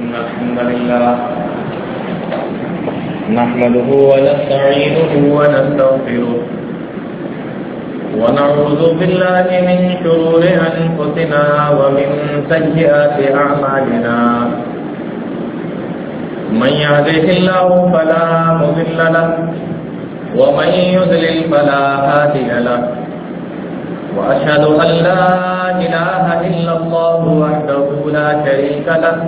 إن الحمد لله نحمده ونستعينه ونستغفره ونعوذ بالله من شرور أنفسنا ومن سيئات أعمالنا من يهده الله فلا مضل له ومن يضلل فلا هادي له وأشهد أن لا إله إلا الله وحده لا شريك له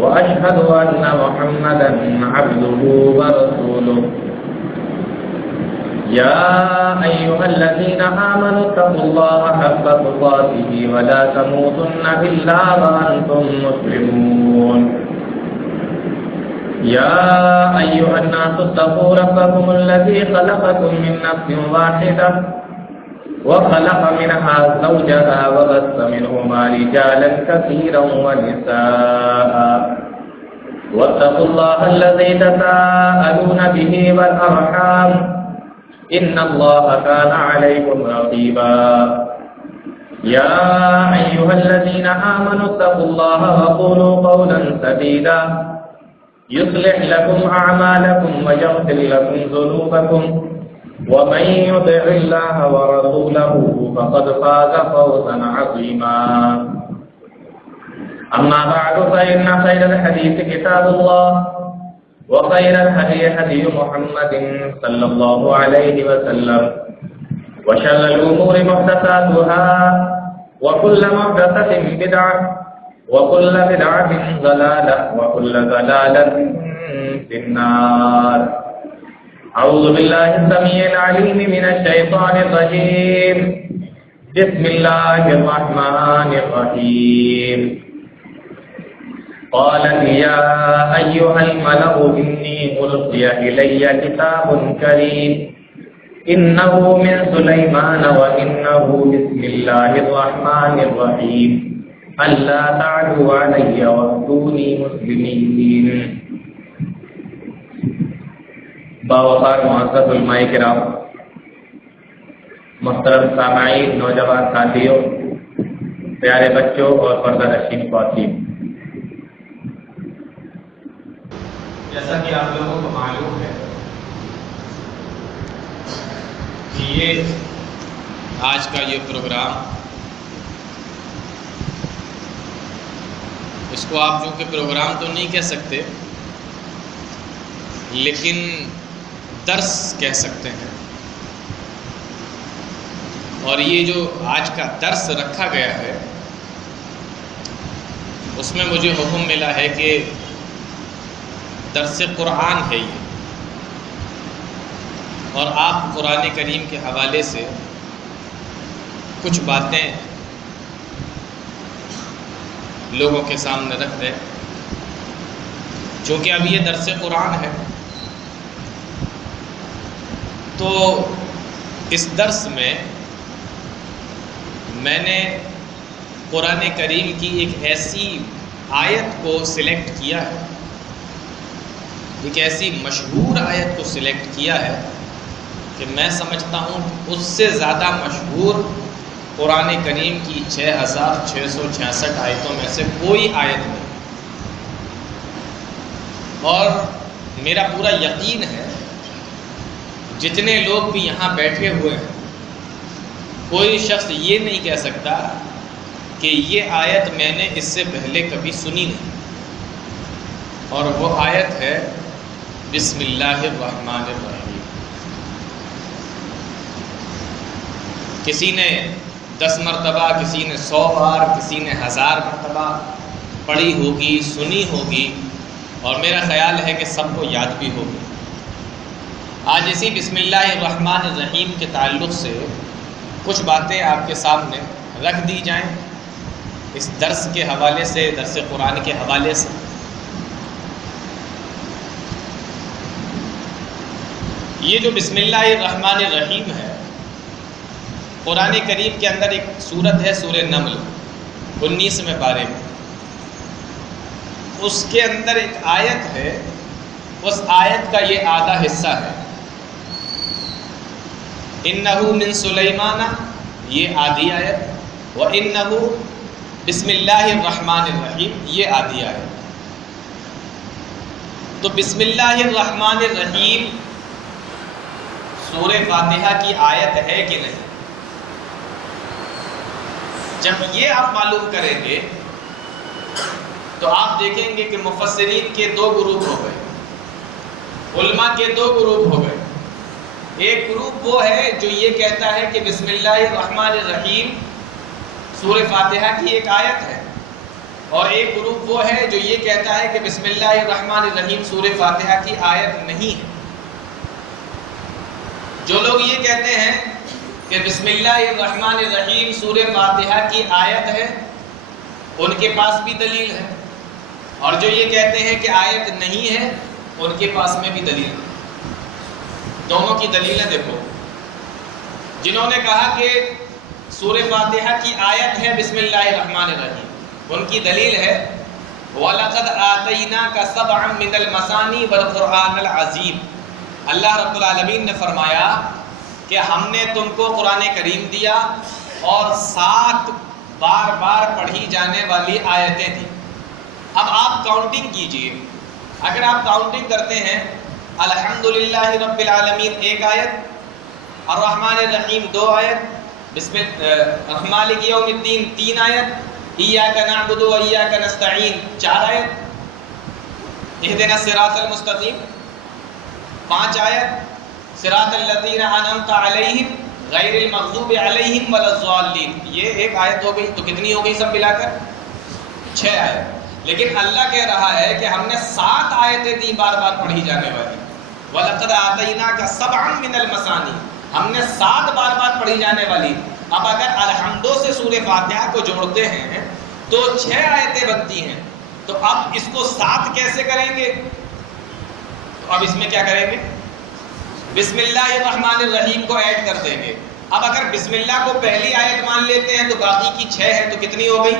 وأشهد أن محمدا عبده ورسوله يا أيها الذين آمنوا اتقوا الله حق تقاته ولا تموتن إلا وأنتم مسلمون يا أيها الناس اتقوا ربكم الذي خلقكم من نفس واحدة وخلق منها زوجها وبث منهما رجالا كثيرا ونساء واتقوا الله الذي تساءلون به والأرحام إن الله كان عليكم رقيبا يا أيها الذين آمنوا اتقوا الله وقولوا قولا سديدا يصلح لكم أعمالكم ويغفر لكم ذنوبكم ومن يطع الله ورسوله فقد فاز فوزا عظيما أما بعد فإن خير الحديث كتاب الله وخير الهدي هدي محمد صلى الله عليه وسلم وشر الأمور محدثاتها وكل محدثة بدعة وكل بدعة ضلالة وكل ضلالة في النار أعوذ بالله السميع العليم من الشيطان الرجيم بسم الله الرحمن الرحيم قالت يا أيها الملأ إني ألقي إلي كتاب كريم إنه من سليمان وإنه بسم الله الرحمن الرحيم ألا تعلوا علي وأتوني مسلمين باوقار معزز علماء کرام، محترم سامعین، نوجوان ساتھیوں، پیارے بچوں اور پردہ نشین خواتین، جیسا کہ آپ لوگوں کو معلوم ہے کہ یہ آج کا یہ پروگرام، اس کو آپ جو کہ پروگرام تو نہیں کہہ سکتے لیکن درس کہہ سکتے ہیں، اور یہ جو آج کا درس رکھا گیا ہے اس میں مجھے حکم ملا ہے کہ درس قرآن ہے یہ، اور آپ قرآن کریم کے حوالے سے کچھ باتیں لوگوں کے سامنے رکھ دیں، چونکہ اب یہ درس قرآن ہے تو اس درس میں نے قرآن کریم کی ایک ایسی آیت کو سلیکٹ کیا ہے، ایک ایسی مشہور آیت کو سلیکٹ کیا ہے کہ میں سمجھتا ہوں اس سے زیادہ مشہور قرآن کریم کی 6666 آیتوں میں سے کوئی آیت نہیں، اور میرا پورا یقین ہے جتنے لوگ بھی یہاں بیٹھے ہوئے ہیں کوئی شخص یہ نہیں کہہ سکتا کہ یہ آیت میں نے اس سے پہلے کبھی سنی نہیں، اور وہ آیت ہے بسم اللہ الرحمن الرحیم۔ کسی نے 10 مرتبہ، کسی نے 100 بار، کسی نے 1000 مرتبہ پڑھی ہوگی، سنی ہوگی، اور میرا خیال ہے کہ سب کو یاد بھی ہوگی۔ آج اسی بسم اللہ الرحمن الرحیم کے تعلق سے کچھ باتیں آپ کے سامنے رکھ دی جائیں اس درس کے حوالے سے، درس قرآن کے حوالے سے۔ یہ جو بسم اللہ الرحمن الرحیم ہے، قرآن کریم کے اندر ایک سورت ہے سورہ نمل 19ویں پارے میں، اس کے اندر ایک آیت ہے، اس آیت کا یہ آدھا حصہ ہے اِنَّهُ مِن سُلَيْمَانَ، یہ آدھی آیت، وَإِنَّهُ بسم اللہ الرحمن الرحیم، یہ آدھی آیت۔ تو بسم اللہ الرحمن الرحیم سورہ فاتحہ کی آیت ہے کہ نہیں؟ جب یہ آپ معلوم کریں گے تو آپ دیکھیں گے کہ مفسرین کے دو گروپ ہو گئے، علماء کے دو گروپ ہو گئے۔ ایک گروپ وہ ہے جو یہ کہتا ہے کہ بسم اللہ الرحمن الرحیم سورہ فاتحہ کی ایک آیت ہے، اور ایک گروپ وہ ہے جو یہ کہتا ہے کہ بسم اللہ الرحمن الرحیم سورہ فاتحہ کی آیت نہیں ہے۔ جو لوگ یہ کہتے ہیں کہ بسم اللہ الرحمن الرحیم سورہ فاتحہ کی آیت ہے، ان کے پاس بھی دلیل ہے، اور جو یہ کہتے ہیں کہ آیت نہیں ہے ان کے پاس میں بھی دلیل ہے۔ دونوں کی دلیلیں دیکھو۔ جنہوں نے کہا کہ سورہ فاتحہ کی آیت ہے بسم اللہ الرحمن الرحیم، ان کی دلیل ہے وَلَقَدْ آتَيْنَاكَ سَبْعًا مِنَ الْمَثَانِي وَالْقُرْآنَ الْعَظِيمِ۔ اللہ رب العالمین نے فرمایا کہ ہم نے تم کو قرآن کریم دیا اور 7 بار بار پڑھی جانے والی آیتیں دی۔ اب آپ کاؤنٹنگ کیجئے، اگر آپ کاؤنٹنگ کرتے ہیں الحمدللہ رب العالمین 1 آیت، الرحمن الرحیم 2 آیت، مالک یوم الدین 3 آیت، ایاک نعبد و ایاک نستعین 4 آیت، اہدنا الصراط المستقیم 5 آیت، صراط الذین انعمت علیہم غیر المغضوب علیہم ولا الضالین، یہ 1 آیت ہو گئی۔ تو کتنی ہو گئی سب ملا کر؟ 6 آیت۔ لیکن اللہ کہہ رہا ہے کہ ہم نے 7 آیتیں دی بار بار پڑھی جانے والی۔ وَلَقَدْ آتَيْنَاكَ سَبْعًا مِنَ الْمَثَانِي، ہم نے 7 بار بار پڑھی جانے والی۔ اب اگر الحمدوں سے سورہ فاتحہ کو جوڑتے ہیں تو 6 آیتیں بنتی ہیں، تو اب اس کو 7 کیسے کریں گے؟ تو اب اس میں کیا کریں گے؟ بسم اللہ الرحمن الرحیم کو ایڈ کر دیں گے۔ اب اگر بسم اللہ کو پہلی آیت مان لیتے ہیں تو باقی کی 6 ہے، تو کتنی ہو گئی؟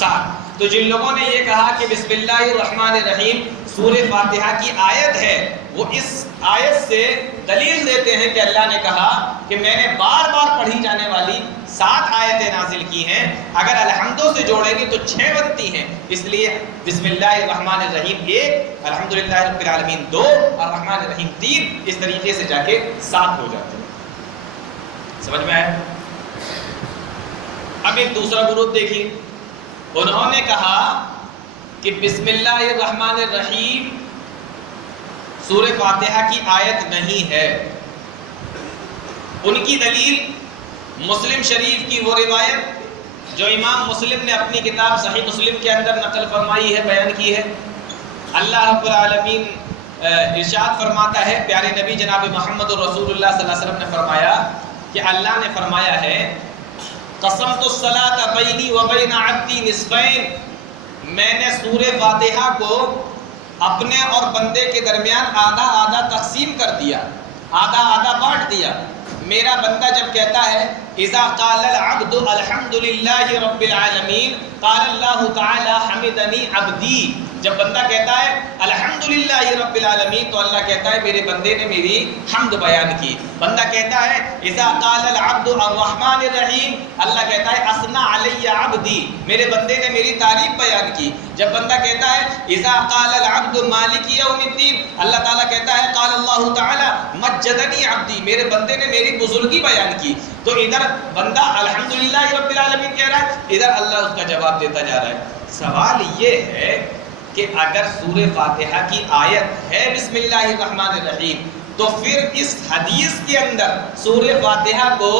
7۔ تو جن لوگوں نے یہ کہا کہ بسم اللہ الرحمن الرحیم سورہ فاتحہ کی آیت ہے، وہ اس آیت سے دلیل دیتے ہیں کہ اللہ نے کہا کہ میں نے بار بار پڑھی جانے والی 7 آیتیں نازل کی ہیں، اگر الحمدوں سے جوڑیں گے تو 6 بنتی ہیں، اس لیے بسم اللہ الرحمن الرحیم 1، الحمدللہ رب العالمین 2، الرحمن الرحیم 3، اس طریقے سے جا کے 7 ہو جاتے ہیں۔ سمجھ میں آیا؟ اب ایک دوسرا گروپ دیکھیے، انہوں نے کہا کہ بسم اللہ الرحمن الرحیم سورہ فاتحہ کی آیت نہیں ہے۔ ان کی دلیل مسلم شریف کی وہ روایت جو امام مسلم نے اپنی کتاب صحیح مسلم کے اندر نقل فرمائی ہے، بیان کی ہے۔ اللہ رب العالمین ارشاد فرماتا ہے، پیارے نبی جناب محمد رسول اللہ صلی اللہ علیہ وسلم نے فرمایا کہ اللہ نے فرمایا ہے قسمت الصلاۃ بینی و بین عبدی نصفین، میں نے سورہ فاتحہ کو اپنے اور بندے کے درمیان آدھا آدھا تقسیم کر دیا، آدھا آدھا بانٹ دیا۔ میرا بندہ جب کہتا ہے اذا قال العبد الحمد للہ رب العالمین قال اللہ تعالی حمدنی عبدی، جب بندہ کہتا ہے الحمدللہ رب العالمین تو اللہ کہتا ہے میرے بندے نے میری حمد بیان کی۔ بندہ کہتا ہے اذا قال العبد الرحمن الرحیم، اللہ کہتا ہے اثنى علی عبدی، میرے بندے نے میری تعریف بیان کی۔ جب بندہ کہتا ہے اذا قال العبد مالک یوم الدین، اللہ تعالیٰ کہتا ہے قال اللہ تعالی مجدنی عبدی، میرے بندے نے میری بزرگی بیان کی۔ تو ادھر بندہ الحمدللہ رب العالمین کہہ رہا ہے، ادھر اللہ اس کا جواب دیتا جا رہا ہے۔ سوال یہ ہے کہ اگر سورہ فاتحہ کی آیت ہے بسم اللہ الرحمن الرحیم، تو پھر اس حدیث کے اندر سورہ فاتحہ کو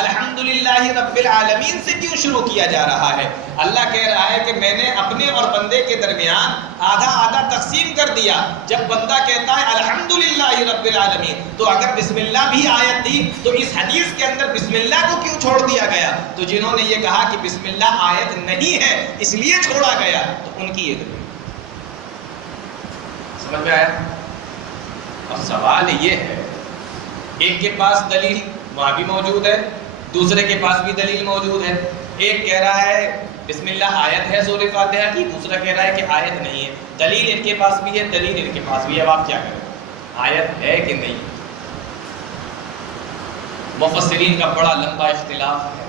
الحمدللہ رب العالمین سے کیوں شروع کیا جا رہا ہے؟ اللہ کہہ رہا ہے کہ میں نے اپنے اور بندے کے درمیان آدھا آدھا تقسیم کر دیا۔ جب بندہ کہتا ہے الحمدللہ رب العالمین، تو اگر بسم اللہ بھی آیت تھی تو اس حدیث کے اندر بسم اللہ کو کیوں چھوڑ دیا گیا؟ تو جنہوں نے یہ کہا کہ بسم اللہ آیت نہیں ہے اس لیے چھوڑا گیا، تو ان کی یہ دلیل۔ سمجھ میں آیا؟ اب سوال یہ ہے، ایک کے پاس دلیل وہاں بھی موجود ہے، دوسرے کے پاس بھی دلیل موجود ہے۔ ایک کہہ رہا ہے بسم اللہ آیت ہے سورہ فاتحہ کی، دوسرا کہہ رہا ہے کہ آیت نہیں ہے۔ دلیل ان کے پاس بھی ہے، دلیل ان کے پاس بھی ہے، اب آپ کیا کریں؟ آیت ہے کہ نہیں؟ مفسرین کا بڑا لمبا اختلاف ہے،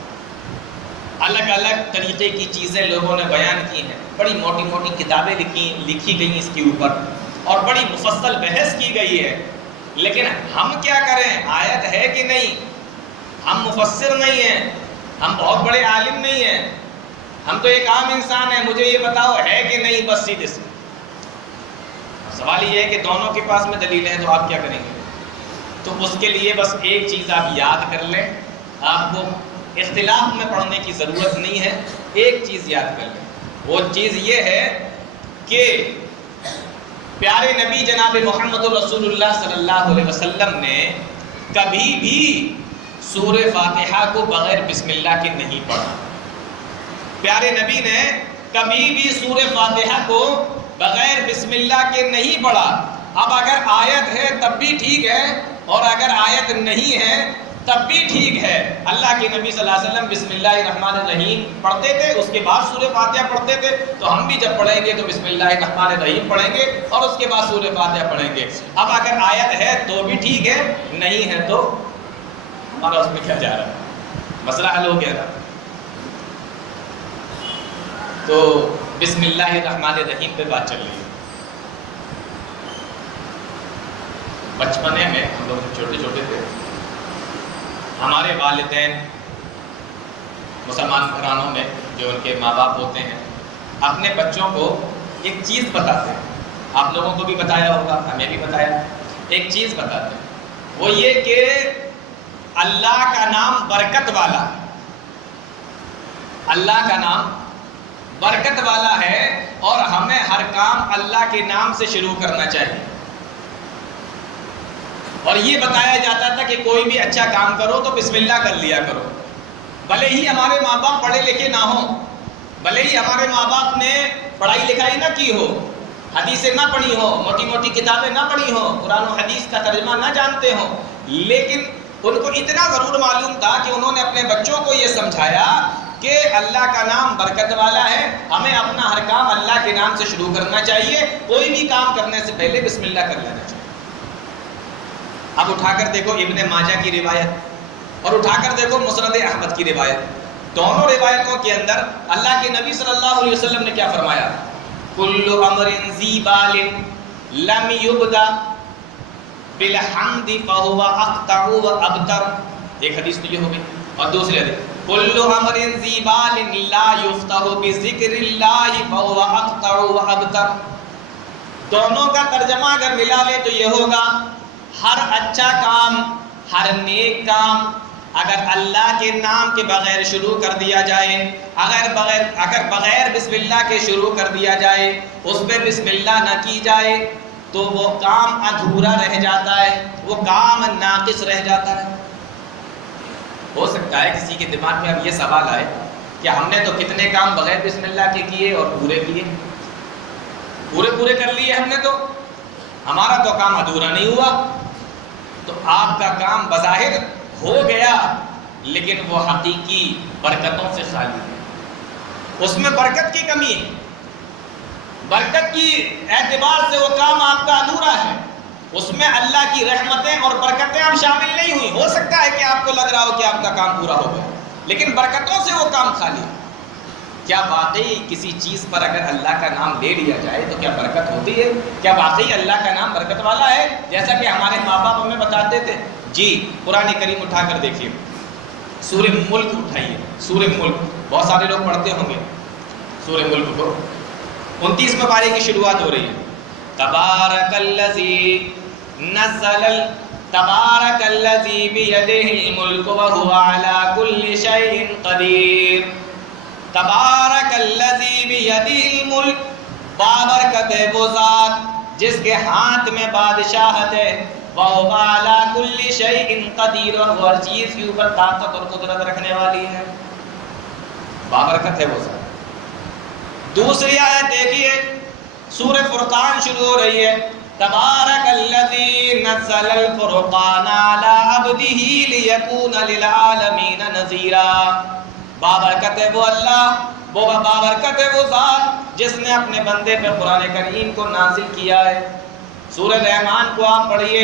الگ الگ طریقے کی چیزیں لوگوں نے بیان کی ہیں، بڑی موٹی موٹی کتابیں لکھی گئی اس کے اوپر۔ اور بڑی مفصل بحث کی گئی ہے، لیکن ہم کیا کریں؟ آیت ہے کہ نہیں؟ ہم مفسر نہیں ہیں، ہم بہت بڑے عالم نہیں ہیں، ہم تو ایک عام انسان ہیں، مجھے یہ بتاؤ ہے کہ نہیں، بس سیدھے سے سوال یہ ہے کہ دونوں کے پاس میں دلیل ہے، تو آپ کیا کریں گے؟ تو اس کے لیے بس ایک چیز آپ یاد کر لیں، آپ کو اختلاف میں پڑھنے کی ضرورت نہیں ہے، ایک چیز یاد کر لیں، وہ چیز یہ ہے کہ پیارے نبی جناب محمد رسول اللہ صلی اللہ علیہ وسلم نے کبھی بھی سورہ فاتحہ کو بغیر بسم اللہ کے نہیں پڑھا۔ پیارے نبی نے کبھی بھی سورہ فاتحہ کو بغیر بسم اللہ کے نہیں پڑھا۔ اب اگر آیت ہے تب بھی ٹھیک ہے، اور اگر آیت نہیں ہے تب بھی ٹھیک ہے۔ اللہ کے نبی صلی اللہ علیہ وسلم بسم اللہ الرحمن الرحیم پڑھتے تھے، اس کے بعد سورہ فاتحہ پڑھتے تھے، تو ہم بھی جب پڑھیں گے تو بسم اللہ الرحمن الرحیم پڑھیں گے اور اس کے بعد سورہ فاتحہ پڑھیں گے۔ اب اگر آیت ہے تو بھی ٹھیک ہے، نہیں ہے تو ہمارا اس میں کیا جا رہا ہے؟ مسئلہ حل ہو گیا نا۔ تو بسم اللہ الرحمن الرحیم پہ بات چل رہی ہے۔ بچپنے میں ہم لوگ چھوٹے چھوٹے تھے، ہمارے والدین مسلمان گھرانوں میں جو ان کے ماں باپ ہوتے ہیں اپنے بچوں کو ایک چیز بتاتے ہیں، آپ لوگوں کو بھی بتایا ہوگا، ہمیں بھی بتایا، ایک چیز بتاتے ہیں، وہ یہ کہ اللہ کا نام برکت والا ہے، اللہ کا نام برکت والا ہے، اور ہمیں ہر کام اللہ کے نام سے شروع کرنا چاہیے۔ اور یہ بتایا جاتا تھا کہ کوئی بھی اچھا کام کرو تو بسم اللہ کر لیا کرو، بھلے ہی ہمارے ماں باپ پڑھے لکھے نہ ہوں، بھلے ہی ہمارے ماں باپ نے پڑھائی لکھائی نہ کی ہو، حدیثیں نہ پڑھی ہو، موٹی موٹی کتابیں نہ پڑھی ہو، قرآن و حدیث کا ترجمہ نہ جانتے ہوں، لیکن ان کو اتنا ضرور معلوم تھا کہ انہوں نے اپنے بچوں کو یہ سمجھایا کہ اللہ کا نام برکت والا ہے، ہمیں اپنا ہر کام اللہ کے نام سے شروع کرنا چاہیے، کوئی بھی کام کرنے سے پہلے بسم اللہ کر لینا چاہیے۔ اب اٹھا کر دیکھو ابن ماجہ کی روایت اور اٹھا کر دیکھو مسند احمد کی روایت، دونوں روایتوں کے اندر اللہ کے نبی صلی اللہ علیہ وسلم نے کیا فرمایا؟ کل امر ذی بال لم یبدا بالحمد فهو اقطع وابتر، ایک حدیث تو یہ ہو گئی، اور دوسری حدیث کل امر ذی بال لا یفتح بذکر اللہ فهو اقطع وابتر، دونوں کا ترجمہ اگر ملا لے تو یہ ہوگا ہر اچھا کام، ہر نیک کام اگر اللہ کے نام کے بغیر شروع کر دیا جائے، اگر بغیر بسم اللہ کے شروع کر دیا جائے، اس پہ بسم اللہ نہ کی جائے تو وہ کام ادھورا رہ جاتا ہے، وہ کام ناقص رہ جاتا ہے۔ ہو سکتا ہے کسی کے دماغ میں اب یہ سوال آئے کہ ہم نے تو کتنے کام بغیر بسم اللہ کے کیے اور پورے کیے، پورے کر لیے ہم نے، تو ہمارا تو کام ادھورا نہیں ہوا۔ تو آپ کا کام بظاہر ہو گیا لیکن وہ حقیقی برکتوں سے خالی ہے، اس میں برکت کی کمی ہے، برکت کی اعتبار سے وہ کام آپ کا ادھورا ہے، اس میں اللہ کی رحمتیں اور برکتیں اب شامل نہیں ہوئی۔ ہو سکتا ہے کہ آپ کو لگ رہا ہو کہ آپ کا کام پورا ہو گیا لیکن برکتوں سے وہ کام خالی ہے۔ کیا واقعی کسی چیز پر اگر اللہ کا نام لے لیا جائے تو کیا برکت ہوتی ہے؟ کیا واقعی اللہ کا نام برکت والا ہے جیسا کہ ہمارے ماں باپ ہمیں بتاتے تھے؟ جی، قرآن کریم اٹھا کر دیکھیے، سورہ ملک اٹھائیے، سورہ ملک بہت سارے لوگ پڑھتے ہوں گے، سورہ ملک کو 29 پارے کی شروعات ہو رہی ہے، تبارک الذی نزل تبارک الذی بیدہ الملک وہو علی کل شیء قدیر، تبارک الذی بیدہ الملک، بابرکت ہے وہ ذات جس کے ہاتھ میں بادشاہت ہے، وَهُوَ عَلَى كُلِّ شَيْءٍ قَدِيرٌ، اور وہ ہر چیز کے اوپر طاقت اور قدرت رکھنے والی ہے، بابرکت ہے وہ ذات۔ دوسری آیت دیکھیے، سورہ فرقان شروع ہو رہی ہے، تبارک الذی نزل الفرقان علی عبدہ لیکون للعالمین نذیرا، بابرکت ہے وہ اللہ، وہ بابرکت ہے وہ ذات جس نے اپنے بندے پہ قرآن کریم کو نازل کیا ہے۔ سورہ رحمان کو آپ پڑھیے،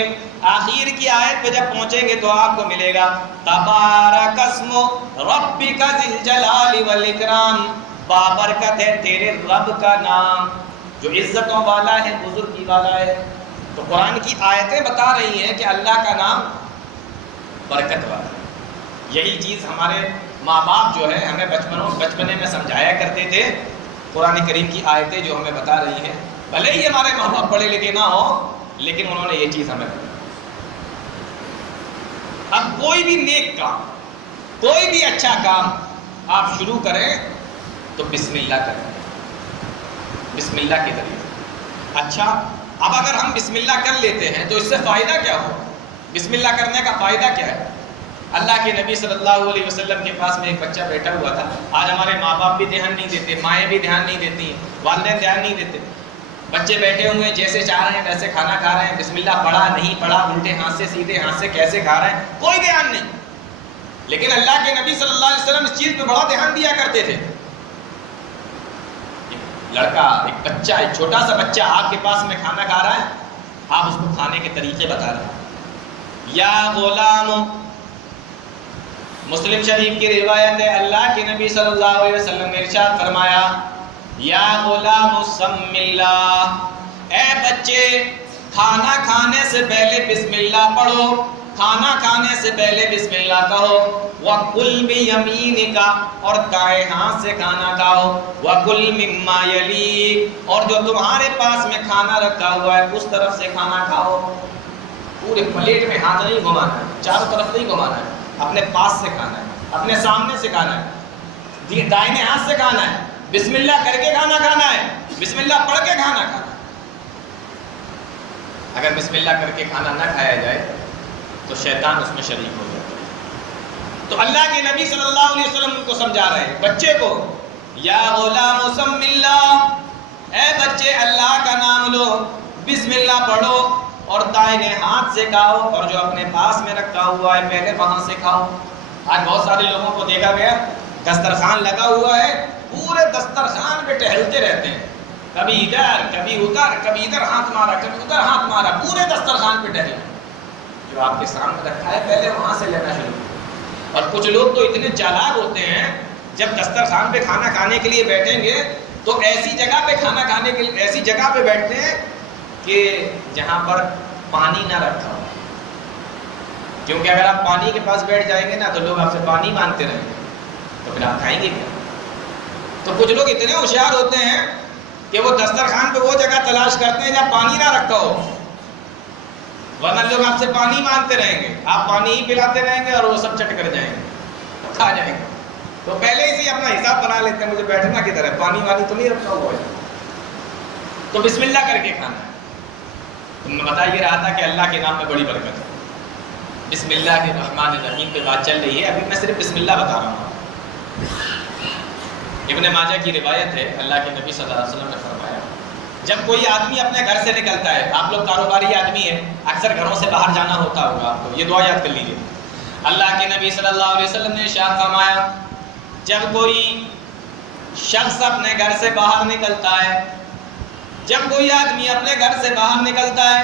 آخر کی آیت پہ جب پہنچیں گے تو آپ کو ملے گا تبارک اسم ربک ذی الجلال والاکرام، بابرکت ہے تیرے رب کا نام، جو عزتوں والا ہے، بزرگی والا ہے۔ تو قرآن کی آیتیں بتا رہی ہیں کہ اللہ کا نام برکت والا ہے۔ یہی چیز ہمارے ماں باپ جو ہے ہمیں بچپنے میں سمجھایا کرتے تھے۔ قرآن کریم کی آیتیں جو ہمیں بتا رہی ہیں، بھلے ہی ہمارے ماں باپ پڑھے لکھے نہ ہوں، لیکن انہوں نے یہ چیز ہمیں بتائی۔ اب کوئی بھی نیک کام، کوئی بھی اچھا کام آپ شروع کریں تو بسم اللہ کریں، بسم اللہ کے ذریعے۔ اچھا، اب اگر ہم بسم اللہ کر لیتے ہیں تو اس سے فائدہ کیا ہو؟ بسم اللہ کرنے کا فائدہ کیا ہے؟ اللہ کے نبی صلی اللہ علیہ وسلم کے پاس میں ایک بچہ بیٹھا ہوا تھا۔ آج ہمارے ماں باپ بھی دھیان نہیں دیتے، مائیں بھی دھیان نہیں دیتی، والدین دھیان نہیں دیتے۔ بچے بیٹھے ہوئے ہیں، جیسے چاہ رہے ہیں ویسے کھانا کھا رہے ہیں، بسم اللہ پڑھا نہیں پڑھا، الٹے ہاتھ سے سیدھے ہاتھ سے کیسے کھا رہے ہیں، کوئی دھیان نہیں۔ لیکن اللہ کے نبی صلی اللہ علیہ وسلم اس چیز پہ بڑا دھیان دیا کرتے تھے۔ لڑکا، ایک بچہ، ایک چھوٹا سا بچہ آپ کے پاس میں کھانا کھا رہا ہے، آپ اس کو کھانے کے طریقے بتا رہے ہیں۔ یا غلام، مسلم شریف کی روایت ہے، اللہ کے نبی صلی اللہ علیہ وسلم نے ارشاد فرمایا، یا غلام سم اللہ، اے بچے کھانا کھانے سے پہلے بسم اللہ پڑھو، کھانا کھانے سے پہلے بسم اللہ کہو۔ وَكُلْ بِيَمِينِكَ، اور دائیں ہاتھ سے کھانا کھاؤ۔ وَكُلْ مِمَّا يَلِيكَ، اور جو تمہارے پاس میں کھانا رکھا ہوا ہے اس طرف سے کھانا کھاؤ۔ پورے پلیٹ میں ہاتھ نہیں گھمانا ہے، چاروں طرف نہیں گھمانا ہے، اپنے پاس سے کھانا ہے، اپنے سامنے سے کھانا ہے، دائیں ہاتھ سے کھانا ہے، بسم اللہ کر کے کھانا کھانا ہے، بسم اللہ پڑھ کے کھانا کھانا ہے۔ اگر بسم اللہ کر کے کھانا نہ کھایا جائے تو شیطان اس میں شریک ہو جاتا ہے۔ تو اللہ کے نبی صلی اللہ علیہ وسلم کو سمجھا رہے ہیں بچے کو، یا غلام سم اللہ، اے بچے اللہ کا نام لو، بسم اللہ پڑھو اور دائیں ہاتھ سے کھاؤ، اور جو اپنے پاس میں رکھا ہوا ہے پہلے وہاں سے کھاؤ۔ آج بہت سارے لوگوں کو دیکھا گیا دسترخوان لگا ہوا ہے، پورے دسترخوان پہ ٹہلتے رہتے ہیں، کبھی ادھر کبھی ادھر، کبھی ادھر ہاتھ مارا کبھی ادھر ہاتھ مارا، پورے دسترخوان پہ ٹہلے۔ جو آپ کے سامنے رکھا ہے پہلے وہاں سے لینا شروع کرو۔ اور کچھ لوگ تو اتنے چالاک ہوتے ہیں، جب دسترخوان پہ کھانا کھانے کے لیے بیٹھیں گے تو ایسی جگہ پہ کھانا کھانے کے لیے ایسی جگہ پہ بیٹھتے ہیں کہ جہاں پر پانی نہ رکھا ہو، کیونکہ اگر آپ پانی کے پاس بیٹھ جائیں گے نا تو لوگ آپ سے پانی مانگتے رہیں گے، تو پھر آپ کھائیں گے کیا؟ تو کچھ لوگ اتنے ہوشیار ہوتے ہیں کہ وہ دسترخوان پہ وہ جگہ تلاش کرتے ہیں جہاں پانی نہ رکھا ہو، ورنہ لوگ آپ سے پانی مانگتے رہیں گے، آپ پانی ہی پلاتے رہیں گے اور وہ سب چٹ کر جائیں گے، کھا جائیں گے۔ تو پہلے ہی سے اپنا حساب بنا لیتے ہیں، مجھے بیٹھنا کدھر ہے، پانی وانی تو نہیں رکھا ہوا ہے۔ تو بسم اللہ کر کے کھانا ہے۔ تو میں بتا یہ رہا تھا کہ اللہ کے نام میں بڑی برکت ہے۔ بسم اللہ الرحمن الرحیم پہ بات چل رہی ہے، ابھی میں صرف بسم اللہ بتا رہا ہوں۔ ابن ماجہ کی روایت ہے، اللہ کے نبی صلی اللہ علیہ وسلم نے فرمایا، جب کوئی آدمی اپنے گھر سے نکلتا ہے، آپ لوگ کاروباری آدمی ہیں، اکثر گھروں سے باہر جانا ہوتا ہوگا آپ کو، یہ دعا یاد کر لیجیے۔ اللہ کے نبی صلی اللہ علیہ وسلم نے ارشاد فرمایا، جب کوئی شخص اپنے گھر سے باہر نکلتا ہے، جب کوئی آدمی اپنے گھر سے باہر نکلتا ہے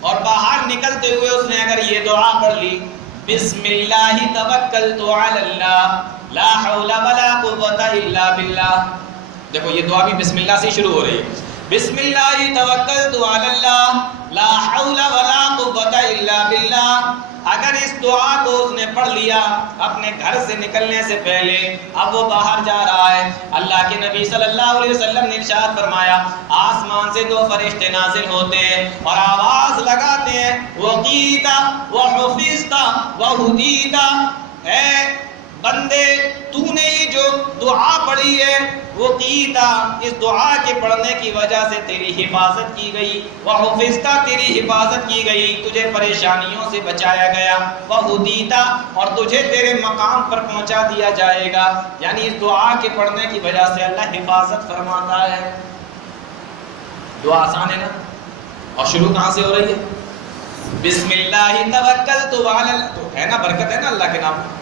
اور باہر نکلتے ہوئے اس نے اگر یہ دعا پڑھ لی، بسم اللہ توکلت علی اللہ لا حول ولا قوت الا باللہ، دیکھو یہ دعا بھی بسم اللہ سے شروع ہو رہی ہے، بسم اللہ توکلت علی اللہ لا حول ولا قوت الا باللہ۔ اگر اس دعا کو اس نے پڑھ لیا اپنے گھر سے نکلنے سے پہلے، اب وہ باہر جا رہا ہے، اللہ کے نبی صلی اللہ علیہ وسلم نے ارشاد فرمایا، آسمان سے دو فرشتے نازل ہوتے ہیں اور آواز لگاتے ہیں، وقیت وحفظت وہدیت، اے بندے تو نے یہ جو دعا پڑھی ہے، وہ کیتا، اس دعا کے پڑھنے کی وجہ سے تیری حفاظت کی گئی، وحفظت، تیری حفاظت کی گئی، تجھے پریشانیوں سے بچایا گیا، وہدیتا، اور تجھے تیرے مقام پر پہنچا دیا جائے گا۔ یعنی اس دعا کے پڑھنے کی وجہ سے اللہ حفاظت فرماتا ہے۔ دعا آسان ہے نا، اور شروع کہاں سے ہو رہی ہے؟ بسم اللہ توکلت علی اللہ، تو ہے نا، برکت ہے نا اللہ کے نام میں۔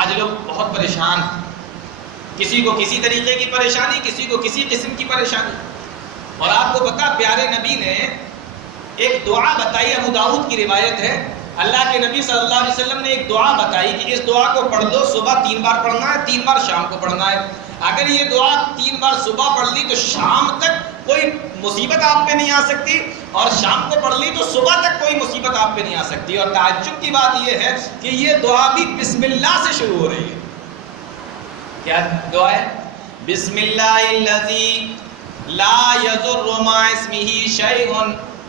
آج لوگ بہت پریشان، کسی کو کسی طریقے کی پریشانی، کسی کو کسی قسم کی پریشانی۔ اور آپ کو پتا پیارے نبی نے ایک دعا بتائی، ابو داؤد کی روایت ہے، اللہ کے نبی صلی اللہ علیہ وسلم نے ایک دعا بتائی کہ اس دعا کو پڑھ لو، صبح 3 بار پڑھنا ہے، 3 بار شام کو پڑھنا ہے۔ اگر یہ دعا 3 بار صبح پڑھ لی تو شام تک کوئی مصیبت آپ پہ نہیں آ سکتی، اور شام کو پڑھ لی تو صبح تک کوئی مصیبت آپ پہ نہیں آ سکتی۔ اور تعجب کی بات یہ ہے کہ یہ دعا بھی بسم اللہ سے شروع ہو رہی ہے۔ کیا دعا ہے؟ بسم اللہ الذی لا یضر مع اسمہ شیء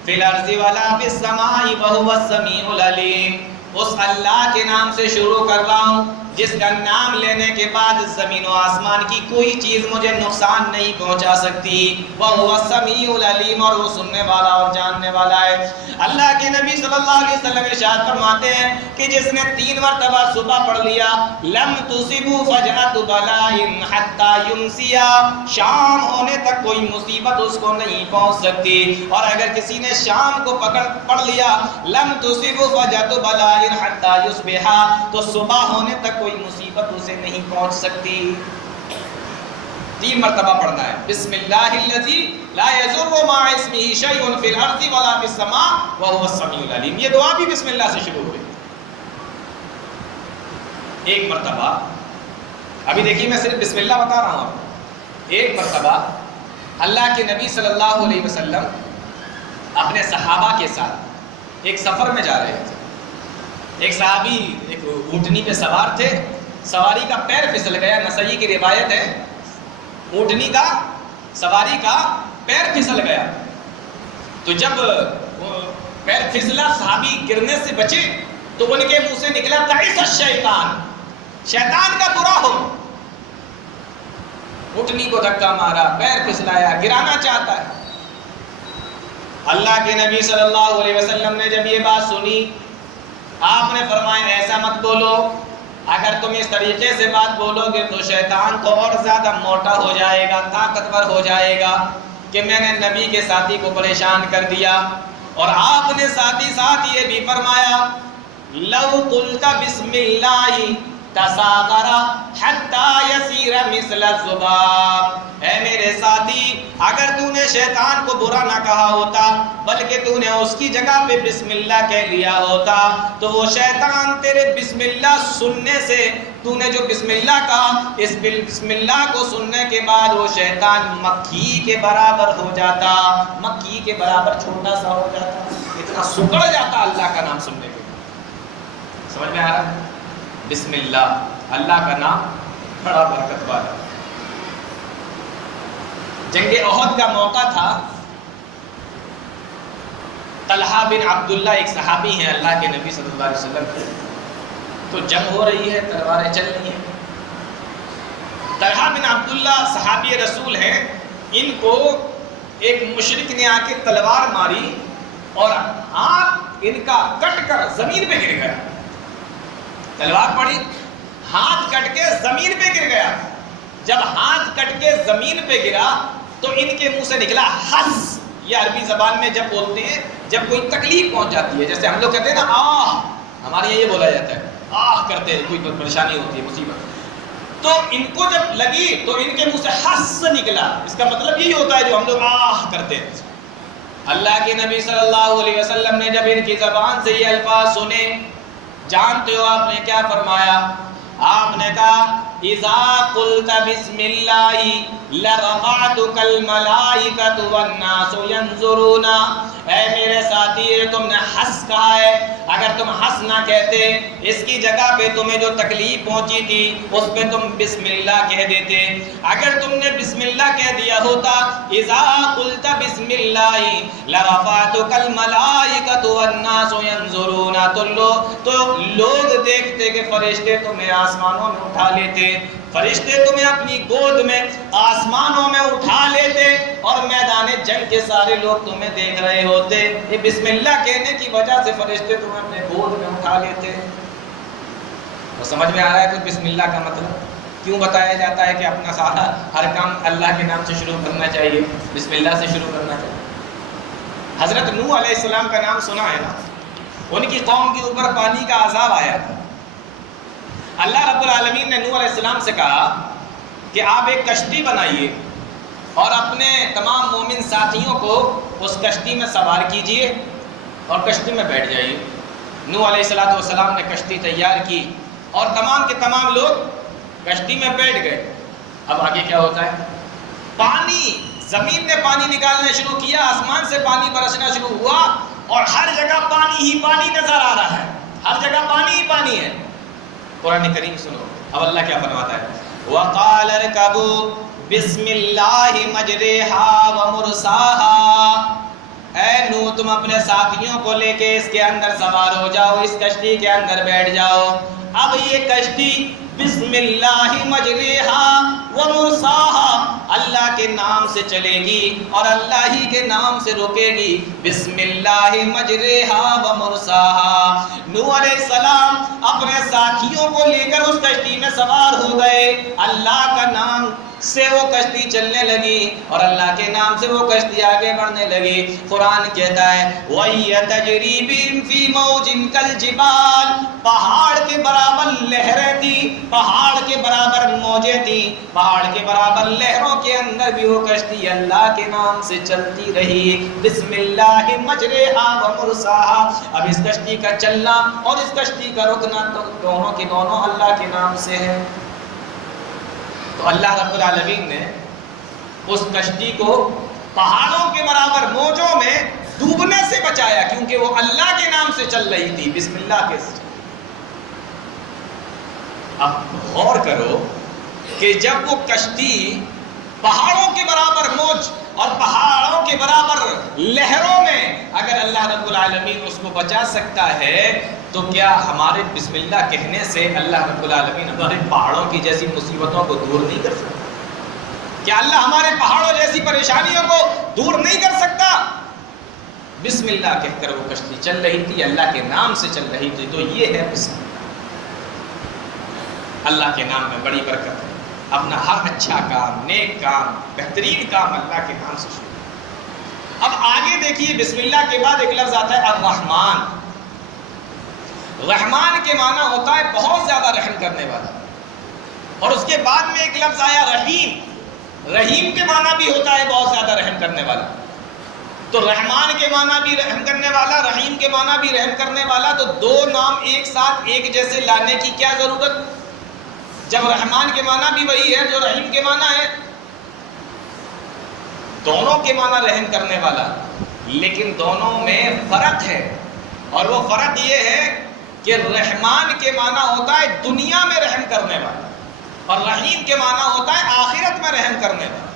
فی الارض ولا فی السماء وہو السمیع العلیم۔ اس اللہ کے نام سے شروع کر رہا ہوں جس کا نام لینے کے بعد زمین و آسمان کی کوئی چیز مجھے نقصان نہیں پہنچا سکتی۔ وَهُوَ السَّمِيعُ الْعَلِيمُ، اور وہ سننے والا اور جاننے والا ہے۔ اللہ کے نبی صلی اللہ علیہ وسلم ارشاد فرماتے ہیں کہ جس نے 3 مرتبہ صبح پڑھ لیا، لم تصبه فجأة بلاء حتى يمسي، شام ہونے تک کوئی مصیبت اس کو نہیں پہنچ سکتی۔ اور اگر کسی نے شام کو پڑھ لیا، لم تصبه فجأة بلاء حتى يصبح، تو صبح ہونے تک کوئی مصیبت اسے نہیں پہنچ سکتی۔ 3 مرتبہ پڑھنا ہے، بسم اللہ الذی لا یضر مع اسمہ شیء فی الارض ولا فی السماء وہو السمیع العلیم۔ یہ دعا بھی بسم اللہ سے شروع ہوئی۔ 1 مرتبہ، ابھی دیکھیے میں صرف بسم اللہ بتا رہا ہوں۔ 1 مرتبہ اللہ کے نبی صلی اللہ علیہ وسلم اپنے صحابہ کے ساتھ ایک سفر میں جا رہے تھے۔ ایک صحابی ایک اونٹنی پہ سوار تھے، سواری کا پیر پھسل گیا، نسائی کی روایت ہے، اونٹنی کا سواری کا پیر پھسل گیا۔ تو جب پیر پھسلا، صحابی گرنے سے بچے، تو ان کے منہ سے نکلا تعیس الشیطان، شیطان کا برا ہو۔ اونٹنی کو دھکا مارا، پیر پھسلایا، گرانا چاہتا ہے۔ اللہ کے نبی صلی اللہ علیہ وسلم نے جب یہ بات سنی، آپ نے فرمایا ایسا مت بولو، اگر تم اس طریقے سے بات بولو گے تو شیطان تو اور زیادہ موٹا ہو جائے گا، طاقتور ہو جائے گا کہ میں نے نبی کے ساتھی کو پریشان کر دیا۔ اور آپ نے ساتھ ہی ساتھ یہ بھی فرمایا، لو قلت بسم اللہ تصاغر حتی یصیر مثل الذباب، اے میرے ساتھی، اگر تو نے شیطان کو برا نہ کہا ہوتا بلکہ تو نے اس کی جگہ پہ بسم اللہ کہہ لیا ہوتا، تو وہ شیطان تیرے بسم اللہ سننے سے، تو نے جو بسم اللہ کہا، اس بسم اللہ کو سننے کے بعد وہ شیطان مکھی کے برابر ہو جاتا، مکھی کے برابر چھوٹا سا ہو جاتا، اتنا سکڑ جاتا اللہ کا نام سننے کے بعد۔ سمجھ میں آ رہا ہے؟ بسم اللہ، اللہ کا نام بڑا برکت والا۔ جنگ احد کا موقع تھا، طلحہ بن عبداللہ ایک صحابی ہیں اللہ کے نبی صلی اللہ علیہ وسلم کے، تو جنگ ہو رہی ہے، تلواریں چل رہی ہیں۔ طلحہ بن عبداللہ صحابی رسول ہیں، ان کو ایک مشرک نے آ کے تلوار ماری اور ہاتھ ان کا کٹ کر زمین پہ گر گیا۔ تلوار پڑی، ہاتھ کٹ کے زمین پہ گر گیا۔ جب ہاتھ کٹ کے زمین پہ گرا تو ان کے منہ سے نکلا حس، یہ عربی زبان میں جب بولتے ہیں جب کوئی تکلیف پہنچ جاتی ہے، جیسے ہم لوگ کہتے ہیں نا آہ، ہمارے یہاں یہ بولا جاتا ہے آہ کرتے ہیں، کوئی پریشانی ہوتی ہے، مصیبت، تو ان کو جب لگی تو ان کے منہ سے حس نکلا۔ اس کا مطلب یہی ہوتا ہے جو ہم لوگ آہ کرتے ہیں۔ اللہ کے نبی صلی اللہ علیہ وسلم نے جب ان کی زبان سے یہ الفاظ سنے، جانتے ہو آپ نے کیا فرمایا؟ آپ نے کہا اذا قلت بسم اللہ لرفعتک الملائکۃ والناس ینظرون، اے میرے ساتھی، تم نے حس کہا ہے، اگر تم حس نہ کہتے، اس کی جگہ پہ تمہیں جو تکلیف پہنچی تھی اس پہ تم بسم اللہ کہہ دیتے۔ اگر تم نے بسم اللہ کہہ دیا ہوتا، اذا قلت بسم اللہ لرفعتک الملائکۃ والناس ینظرون، تو لوگ دیکھتے کہ فرشتے تمہیں آسمانوں میں اٹھا لیتے، فرشتے تمہیں اپنی گود میں آسمانوں میں اٹھا لیتے، اور میدان جنگ کے سارے لوگ تمہیں دیکھ رہے ہوتے۔ یہ بسم اللہ کہنے کی وجہ سے فرشتے تمہیں اپنے گود میں اٹھا لیتے۔ تو سمجھ میں آ رہا ہے کہ بسم اللہ کا مطلب کیوں بتایا جاتا ہے کہ اپنا سارا ہر کام اللہ کے نام سے شروع کرنا چاہیے، بسم اللہ سے شروع کرنا چاہیے۔ حضرت نوح علیہ السلام کا نام سنا ہے نا، ان کی قوم کے اوپر پانی کا عذاب آیا تھا۔ اللہ رب العالمین نے نوح علیہ السلام سے کہا کہ آپ ایک کشتی بنائیے اور اپنے تمام مومن ساتھیوں کو اس کشتی میں سوار کیجئے اور کشتی میں بیٹھ جائیے۔ نوح علیہ السلام نے کشتی تیار کی اور تمام کے تمام لوگ کشتی میں بیٹھ گئے۔ اب آگے کیا ہوتا ہے؟ پانی، زمین نے پانی نکالنا شروع کیا، آسمان سے پانی برسنا شروع ہوا اور ہر جگہ پانی ہی پانی نظر آ رہا ہے، ہر جگہ پانی ہی پانی ہے۔ قرآن کریم سنو اب اللہ کیا فرماتا ہے، وَقَالَ ارْكَبُوا بِسْمِ اللَّهِ مَجْرَاهَا وَمُرْسَاهَا، اے نوح تم اپنے ساتھیوں کو لے کے اس کے اندر سوار ہو جاؤ، اس کشتی کے اندر بیٹھ جاؤ۔ اب یہ کشتی بسم اللہ مجریہا ومرساہا، اللہ کے نام سے چلے گی اور اللہ ہی کے نام سے رکے گی۔ بسم اللہ مجریہا ومرساہا۔ نوح علیہ السلام اپنے ساتھیوں کو لے کر اس کشتی میں سوار ہو گئے، اللہ کا نام سے وہ کشتی چلنے لگی اور اللہ کے نام سے وہ کشتی آگے بڑھنے لگی۔ قرآن کہتا ہے وَهِيَ تَجْرِي بِهِمْ فِي مَوْجٍ كَالْجِبَالِ، پہاڑ کے برابر لہریں تھی، پہاڑ کے برابر موجیں تھیں، پہاڑ کے برابر لہروں کے اندر بھی وہ کشتی اللہ کے نام سے چلتی رہی۔ بسم اللہ مجریہا ومرساہا۔ اب اس کشتی کا چلنا اور اس کشتی کا رکنا تو دونوں کے دونوں اللہ کے نام سے ہے۔ تو اللہ رب العالمین نے اس کشتی کو پہاڑوں کے برابر موجوں میں ڈوبنے سے بچایا، کیونکہ وہ اللہ کے نام سے چل رہی تھی، بسم اللہ کے سے۔ اب غور کرو کہ جب وہ کشتی پہاڑوں کے برابر موج اور پہاڑوں کے برابر لہروں میں اگر اللہ رب العالمین اس کو بچا سکتا ہے تو کیا ہمارے بسم اللہ کہنے سے اللہ رب العالمین ہمارے پہاڑوں کی جیسی مصیبتوں کو دور نہیں کر سکتا؟ کیا اللہ ہمارے پہاڑوں جیسی پریشانیوں کو دور نہیں کر سکتا؟ بسم اللہ کہہ کر وہ کشتی چل رہی تھی، اللہ کے نام سے چل رہی تھی، تو یہ ہے بسم اللہ۔ اللہ کے نام میں بڑی برکت ہے، اپنا ہر اچھا کام، نیک کام، بہترین کام اللہ کے نام سے شروع۔ اب آگے دیکھیے بسم اللہ کے بعد ایک لفظ آتا ہے الرحمن۔ رحمان کے معنی ہوتا ہے بہت زیادہ رحم کرنے والا، اور اس کے بعد میں ایک لفظ آیا رحیم۔ رحیم کے معنی بھی ہوتا ہے بہت زیادہ رحم کرنے والا۔ تو رحمان کے معنی بھی رحم کرنے والا، رحیم کے معنی بھی رحم کرنے والا، تو دو نام ایک ساتھ ایک جیسے لانے کی کیا ضرورت، جب رحمان کے معنی بھی وہی ہے جو رحیم کے معنی ہے۔ دونوں کے معنی رحم کرنے والا، لیکن دونوں میں فرق ہے، اور وہ فرق یہ ہے کہ رحمان کے معنی ہوتا ہے دنیا میں رحم کرنے والا، اور رحیم کے معنی ہوتا ہے آخرت میں رحم کرنے والا۔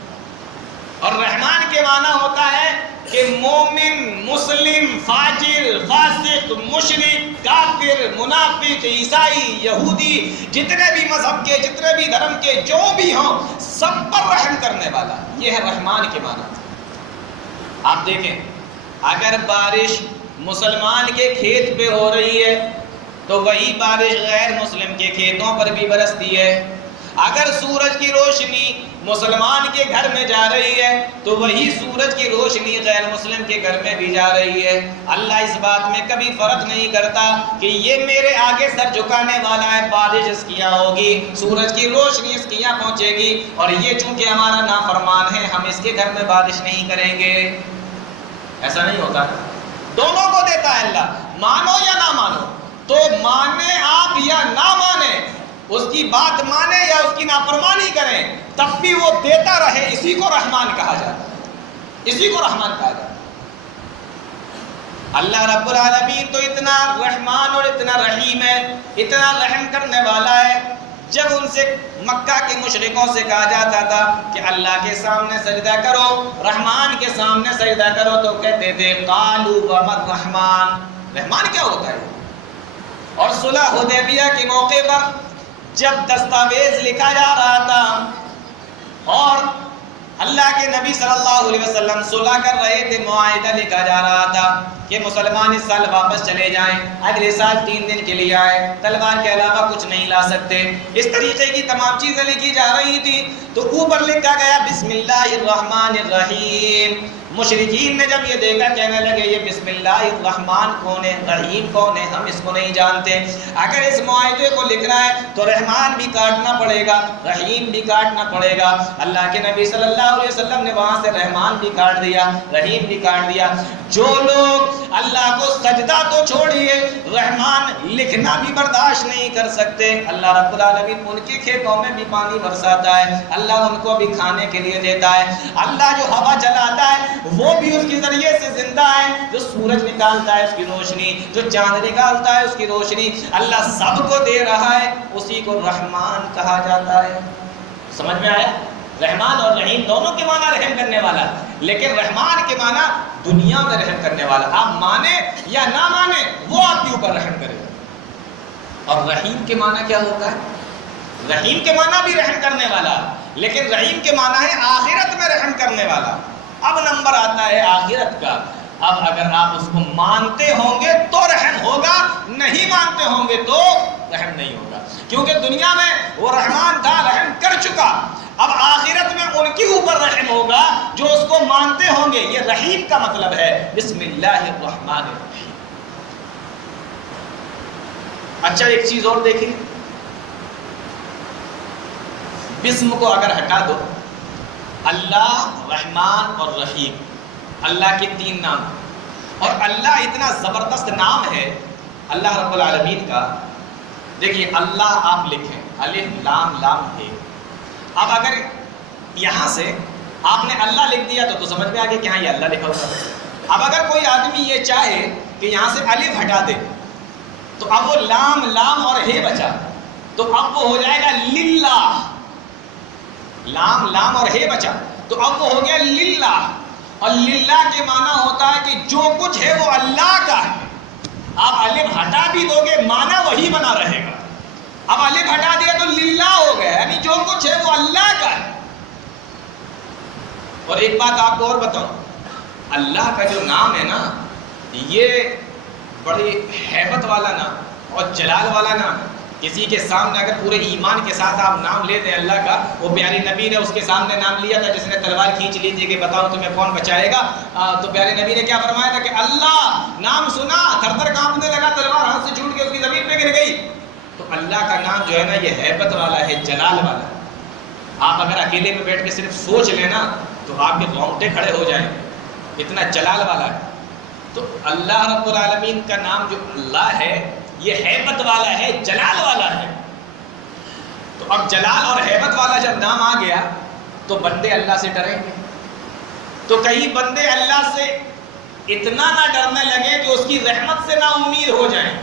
اور رحمان کے معنی ہوتا ہے کہ مومن، مسلم، فاجر، فاسق، مشرک، کافر، منافق، عیسائی، یہودی، جتنے بھی مذہب کے، جتنے بھی دھرم کے، جو بھی ہوں، سب پر رحم کرنے والا، یہ ہے رحمان کے معنی۔ آپ دیکھیں اگر بارش مسلمان کے کھیت پہ ہو رہی ہے تو وہی بارش غیر مسلم کے کھیتوں پر بھی برستی ہے۔ اگر سورج کی روشنی مسلمان کے گھر میں جا رہی ہے تو وہی سورج کی روشنی غیر مسلم کے گھر میں بھی جا رہی ہے۔ اللہ اس بات میں کبھی فرق نہیں کرتا کہ یہ میرے آگے سر جھکانے والا ہے، بارش اس کی یہاں ہوگی، سورج کی روشنی اس کی یہاں پہنچے گی، اور یہ چونکہ ہمارا نافرمان ہے ہم اس کے گھر میں بارش نہیں کریں گے۔ ایسا نہیں ہوتا، دونوں کو دیتا ہے اللہ، مانو یا نہ مانو۔ تو مانے آپ یا نہ مانے، اس کی بات مانے یا اس کی نافرمانی کریں، تب بھی وہ دیتا رہے، اسی کو رحمان کہا جاتا ہے، اسی کو رحمان کہا جاتا ہے۔ اللہ رب العالمین تو اتنا رحمان اور اتنا رحیم ہے، اتنا رحم کرنے والا ہے، جب ان سے مکہ کے مشرکوں سے کہا جاتا تھا کہ اللہ کے سامنے سجدہ کرو، رحمان کے سامنے سجدہ کرو، تو کہتے تھے قالوا وما الرحمن، رحمان کیا ہوتا ہے؟ اور صلح حدیبیہ کے موقع پر جب دستاویز لکھا جا رہا تھا اور اللہ کے نبی صلی اللہ علیہ وسلم صلح کر رہے تھے، معاہدہ لکھا جا رہا تھا کہ مسلمان اس سال واپس چلے جائیں، اگلے سال 3 دن کے لیے آئے، تلوار کے علاوہ کچھ نہیں لا سکتے، اس طریقے کی تمام چیزیں لکھی جا رہی تھی۔ تو اوپر لکھا گیا بسم اللہ الرحمن الرحیم۔ مشرکین نے جب یہ دیکھا کہنے لگے یہ بسم اللہ الرحمن کون ہے، رحیم کون ہے، ہم اس کو نہیں جانتے۔ اگر اس معاہدے کو لکھنا ہے تو رحمان بھی کاٹنا پڑے گا، رحیم بھی کاٹنا پڑے گا۔ اللہ کے نبی صلی اللہ علیہ وسلم نے وہاں سے رحمان بھی کاٹ دیا، رحیم بھی کاٹ دیا۔ جو لوگ اللہ کو سجدہ تو چھوڑیے، رحمان لکھنا بھی برداشت نہیں کر سکتے، اللہ رب العالمین ان کے کھیتوں میں بھی پانی برساتا ہے، اللہ ان کو بھی کھانے کے لیے دیتا ہے، اللہ جو ہوا چلاتا ہے وہ بھی اس کے ذریعے سے زندہ ہے، جو سورج نکالتا ہے اس کی روشنی، جو چاند نکالتا ہے اس کی روشنی، اللہ سب کو دے رہا ہے، اسی کو رحمان کہا جاتا ہے۔ سمجھ میں آیا؟ رحمان اور رحیم دونوں کے معنی رحم کرنے والا، لیکن رحمان کے معنی دنیا میں رحم کرنے والا، آپ مانے یا نہ مانے وہ آپ کے اوپر رحم کرے۔ اور رحیم کے معنی کیا ہوتا ہے؟ رحیم کے معنی بھی رحم کرنے والا، لیکن رحیم کے معنی ہے آخرت میں رحم کرنے والا۔ اب نمبر آتا ہے آخرت کا، اب اگر آپ اس کو مانتے ہوں گے تو رحم ہوگا، نہیں مانتے ہوں گے تو رحم نہیں ہوگا، کیونکہ دنیا میں وہ رحمان تھا، رحم کر چکا، اب آخرت میں ان کے اوپر رحم ہوگا جو اس کو مانتے ہوں گے۔ یہ رحیم کا مطلب ہے بسم اللہ الرحمن الرحیم۔ اچھا ایک چیز اور دیکھیں، بسم کو اگر ہٹا دو، اللہ، رحمان اور رحیم، اللہ کے تین نام، اور اللہ اتنا زبردست نام ہے اللہ رب العالمین کا۔ دیکھیے اللہ آپ لکھیں الف لام لام ہے، اب اگر یہاں سے آپ نے اللہ لکھ دیا تو سمجھ میں آ گیا کہ ہاں یہ اللہ لکھا ہوا ہے۔ اب اگر کوئی آدمی یہ چاہے کہ یہاں سے الف ہٹا دے تو اب وہ لام لام اور ہے بچا، تو اب وہ ہو جائے گا للہ، لام لام اور ہے بچا تو اب وہ ہو گیا للہ، اور للہ کے معنی ہوتا ہے کہ جو کچھ ہے وہ اللہ کا ہے۔ آپ الف ہٹا بھی دو گے معنی وہی بنا رہے گا، اب الف ہٹا دیا تو للہ ہو گیا، یعنی جو کچھ ہے وہ اللہ کا ہے۔ اور ایک بات آپ کو اور بتاؤں، اللہ کا جو نام ہے نا یہ بڑی ہیبت والا نام اور جلال والا نام ہے۔ کسی کے سامنے اگر پورے ایمان کے ساتھ آپ نام لے دیں اللہ کا، وہ پیارے نبی نے اس کے سامنے نام لیا تھا جس نے تلوار کھینچ لی تھی کہ بتاؤ تمہیں کون بچائے گا، تو پیارے نبی نے کیا فرمایا تھا کہ اللہ، نام سنا تھر تھر کانپنے لگا، تلوار ہاتھ سے چھوٹ کے اس کی زمین پہ گر گئی۔ تو اللہ کا نام جو ہے نا یہ ہیبت والا ہے، جلال والا ہے۔ آپ اگر اکیلے میں بیٹھ کے صرف سوچ لینا تو آپ کے رونگٹے کھڑے ہو جائیں، اتنا جلال والا ہے۔ تو اللہ رب العالمین کا نام جو اللہ ہے یہ ہیبت والا ہے، جلال والا ہے۔ تو اب جلال اور ہیبت والا جب نام آ گیا تو بندے اللہ سے ڈریں گے، تو کئی بندے اللہ سے اتنا نہ ڈرنے لگے کہ اس کی رحمت سے نا امید ہو جائیں،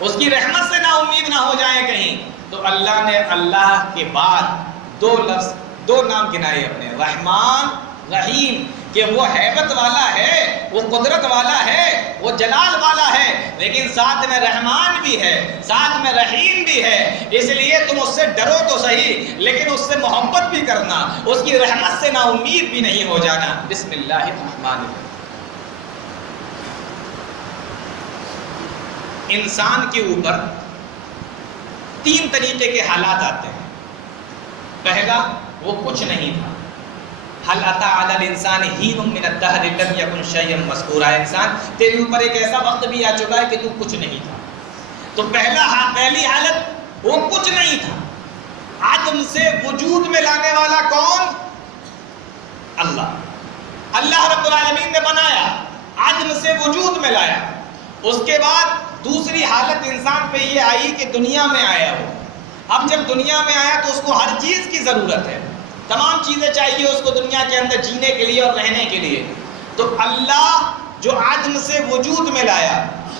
اس کی رحمت سے نا امید نہ ہو جائیں کہیں، تو اللہ نے اللہ کے بعد دو نام گنائے اپنے، رحمان رحیم، کہ وہ ہیبت والا ہے، وہ قدرت والا ہے، وہ جلال والا ہے، لیکن ساتھ میں رحمان بھی ہے، ساتھ میں رحیم بھی ہے۔ اس لیے تم اس سے ڈرو تو صحیح، لیکن اس سے محبت بھی کرنا، اس کی رحمت سے نا امید بھی نہیں ہو جانا۔ بسم اللہ الرحمن الرحیم۔ انسان کے اوپر تین طریقے کے حالات آتے ہیں۔ پہلا، وہ کچھ نہیں تھا، هل اتى على الانسان حين من الدهر لم يكن شيئا مذكورا، انسان تیرے اوپر ایک ایسا وقت بھی آ چکا ہے کہ تو کچھ نہیں تھا۔ تو پہلی حالت وہ کچھ نہیں تھا، عدم سے وجود میں لانے والا کون؟ اللہ۔ اللہ رب العالمین نے بنایا، عدم سے وجود میں لایا۔ اس کے بعد دوسری حالت انسان پہ یہ آئی کہ دنیا میں آیا ہو۔ اب جب دنیا میں آیا تو اس کو ہر چیز کی ضرورت ہے، تمام چیزیں چاہیے اس کو دنیا کے اندر جینے کے لیے اور رہنے کے لیے۔ تو اللہ جو عدم سے وجود میں لایا،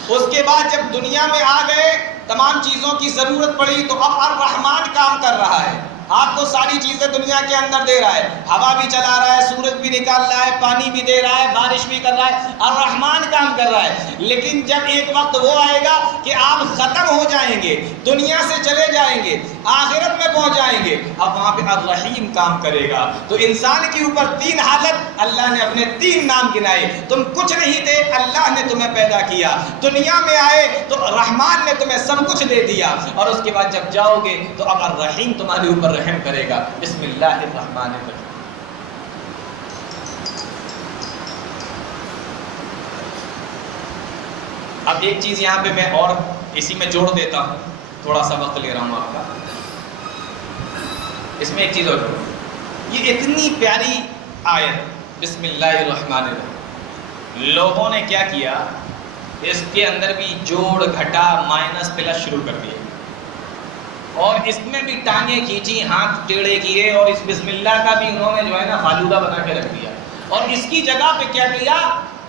اس کے بعد جب دنیا میں آ گئے، تمام چیزوں کی ضرورت پڑی، تو اب الرحمن کام کر رہا ہے، آپ کو ساری چیزیں دنیا کے اندر دے رہا ہے، ہوا بھی چلا رہا ہے، سورج بھی نکال رہا ہے، پانی بھی دے رہا ہے، بارش بھی کر رہا ہے، الرحمن کام کر رہا ہے۔ لیکن جب ایک وقت وہ آئے گا کہ آپ ختم ہو جائیں گے، دنیا سے چلے جائیں گے، آخرت میں پہنچ جائیں گے، اب وہاں پہ الرحیم کام کرے گا۔ تو انسان کے اوپر تین حالت، اللہ نے اپنے تین نام گنائے۔ تم کچھ نہیں تھے، اللہ نے تمہیں پیدا کیا، دنیا میں آئے تو رحمان نے تمہیں سب کچھ دے دیا، اور اس کے بعد جب جاؤ گے تو اب الرحیم تمہارے اوپر رحم کرے گا۔ بسم اللہ الرحمن الرحیم۔ اب ایک چیز یہاں پہ میں اور اسی میں جوڑ دیتا ہوں، تھوڑا سا وقت لے رہا ہوں آپ کا، اس میں ایک چیز اور جوڑوں۔ یہ اتنی پیاری آیت بسم اللہ الرحمن الرحیم، لوگوں نے کیا کیا اس کے اندر بھی جوڑ گھٹا مائنس پلس شروع کر دیے اور اس میں بھی ٹانگیں کھینچی ہاتھ ٹیڑھے کیے اور اس بسم اللہ کا بھی انہوں نے جو ہے نا فالودہ بنا کے رکھ دیا اور اس کی جگہ پہ کیا کیا؟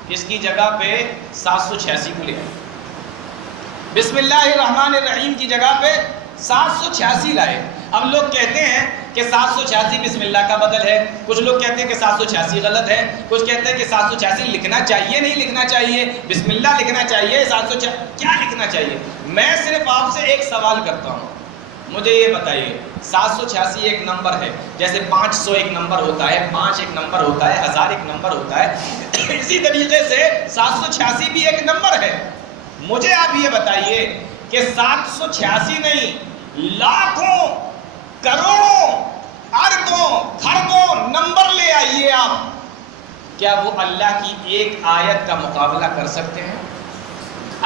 اس کی جگہ پہ 786 کو لے آئے. بسم اللہ الرحمن الرحیم کی جگہ پہ 786 لائے. اب لوگ کہتے ہیں کہ 786 بسم اللہ کا بدل ہے, کچھ لوگ کہتے ہیں کہ 786 غلط ہے, کچھ کہتے ہیں کہ 786 لکھنا چاہیے نہیں لکھنا چاہیے, بسم اللہ لکھنا چاہیے 786 کیا لکھنا چاہیے. میں صرف آپ سے ایک سوال کرتا ہوں, مجھے یہ بتائیے 786 ایک نمبر ہے, جیسے 500 ایک نمبر ہوتا ہے, 5 ایک نمبر ہوتا ہے, 1000 ایک نمبر ہوتا ہے, اسی طریقے سے 786 بھی ایک nمبر ہے. مجھے آپ یہ بتائیے کہ 786 نہیں لاکھوں کروڑوں اربوں خربوں نمبر لے آئیے آپ, کیا وہ اللہ کی ایک آیت کا مقابلہ کر سکتے ہیں؟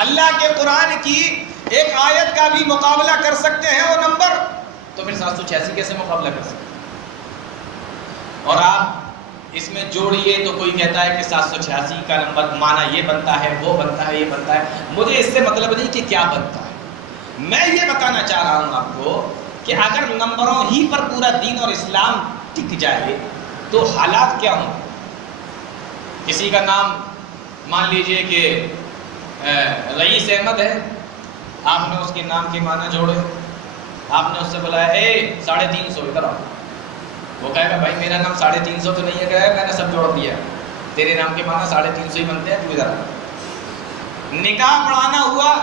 اللہ کے قرآن کی ایک آیت کا بھی مقابلہ کر سکتے ہیں وہ نمبر؟ تو پھر 786 کیسے مقابلہ کر سکتے ہیں؟ اور آپ اس میں جوڑیے تو کوئی کہتا ہے کہ 786 کا نمبر معنی یہ بنتا ہے, وہ بنتا ہے, یہ بنتا ہے. مجھے اس سے مطلب نہیں کہ کیا بنتا ہے, میں یہ بتانا چاہ رہا ہوں آپ کو کہ اگر نمبروں ہی پر پورا دین اور اسلام ٹک جائے تو حالات کیا ہوں. کسی کا نام مان لیجئے کہ رئیس احمد ہے, آپ نے اس کے نام کے معنی جوڑے, آپ نے اس سے بولا اے 350 ادھر آؤ, وہ کہے گا بھائی میرا نام 350 تو نہیں ہے, کہے میں نے سب جوڑ دیا, تیرے نام کے معنی 350 ہی بنتے ہیں, تو ادھر آ. نکاح پڑھانا ہوا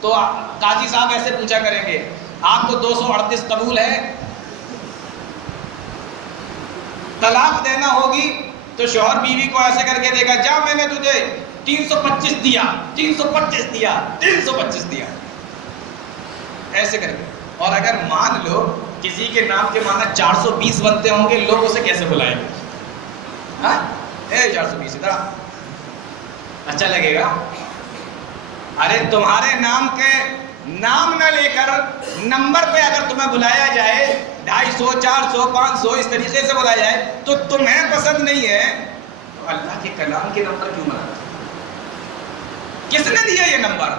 تو قاضی صاحب ایسے پوچھا کریں گے آپ کو 238 قبول ہے. طلاق دینا ہوگی تو شوہر بیوی کو ایسے کر کے دے گا, جا میں نے تجھے 325 دیا, 325 دیا, 325 دیا, ایسے کر کے. اور اگر مان لو کسی کے نام کے معنی 420 بنتے ہوں گے, لوگ اسے کیسے بلائیں گے؟ ہاں اے 420 ادھر اچھا لگے گا؟ ارے تمہارے نام کے نام نہ لے کر نمبر پہ اگر تمہیں بلایا جائے 250 400 500 اس طریقے سے بلایا جائے تو تمہیں پسند نہیں ہے, تو اللہ کے کلام کے نمبر کیوں بناتے؟ کس نے دیے یہ نمبر؟